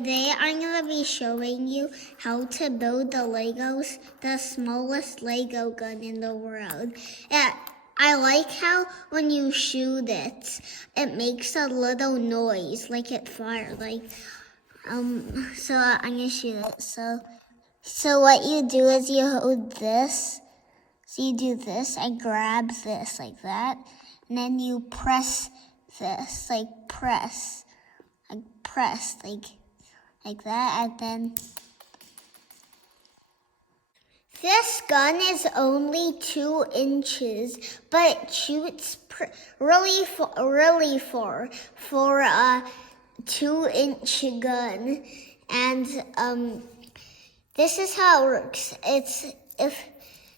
Today I'm going to be showing you how to build the smallest Lego gun in the world. Yeah, I like how when you shoot it, it makes a little noise, like it fires. So I'm going to shoot it. So what you do is you hold this. So you do this and grab this like that. And then you press this, press like that, and then this gun is only 2 inches, but it shoots really far for a 2-inch gun. And this is how it works.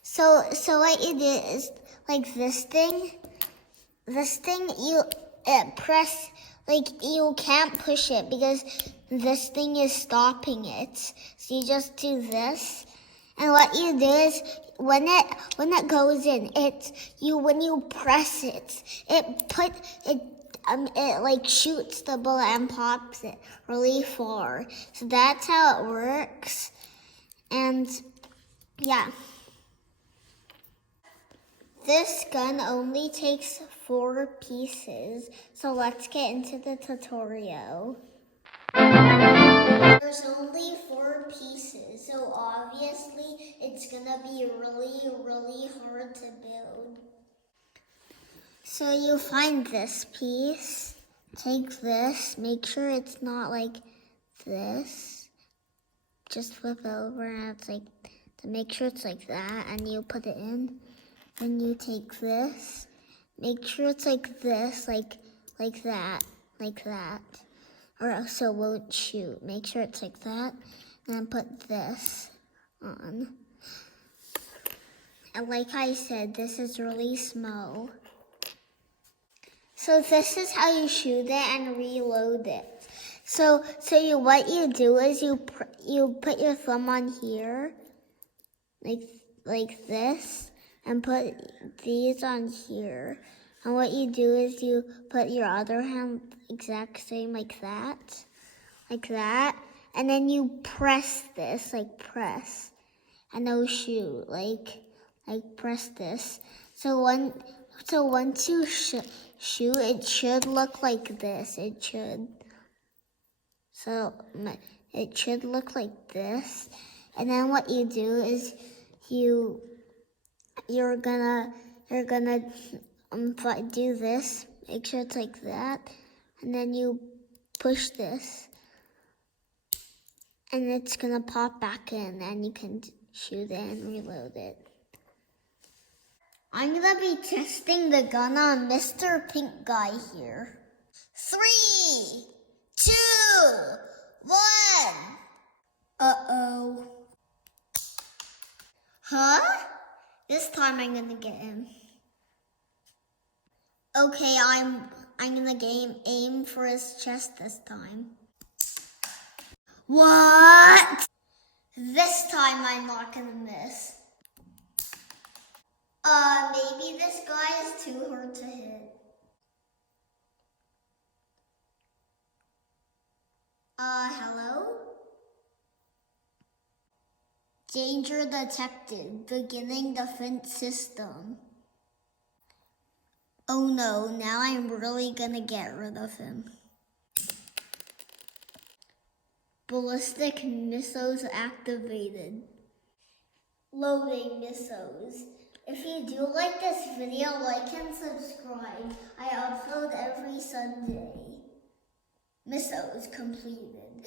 So what you do is like this thing you press, like you can't push it because this thing is stopping it. So you just do this, and what you do is when it goes in, when you press it, it like shoots the bullet and pops it really far. So that's how it works. And yeah. This gun only takes 4 pieces, so let's get into the tutorial. There's only 4 pieces, so obviously it's gonna be really hard to build. So you find this piece, take this, make sure it's not like this. Just flip it over and it's like, to make sure it's like that, and you put it in. Then you take this, make sure it's like this, like that, or else it won't shoot. Make sure it's like that, and then put this on. And like I said, this is really small. So this is how you shoot it and reload it. So what you do is you put your thumb on here, like this, and put these on here. And what you do is you put your other hand exact same like that, and then you press this, press, and it'll shoot, like press this. So once you shoot, it should look like this. It should. So it should look like this. And then what you do is you're gonna do this, make sure it's like that, and then you push this, and it's gonna pop back in, and you can shoot it and reload it. I'm gonna be testing the gun on Mr. Pink Guy here. 3, 2, 1. Uh-oh. Huh? This time I'm gonna get him. Okay, I'm gonna aim for his chest this time. What? This time I'm not gonna miss. Maybe this guy is too hard to hit. Hello? Danger detected. Beginning defense system. Oh no, now I'm really gonna get rid of him. Ballistic missiles activated. Loading missiles. If you do like this video, like and subscribe. I upload every Sunday. Missiles completed.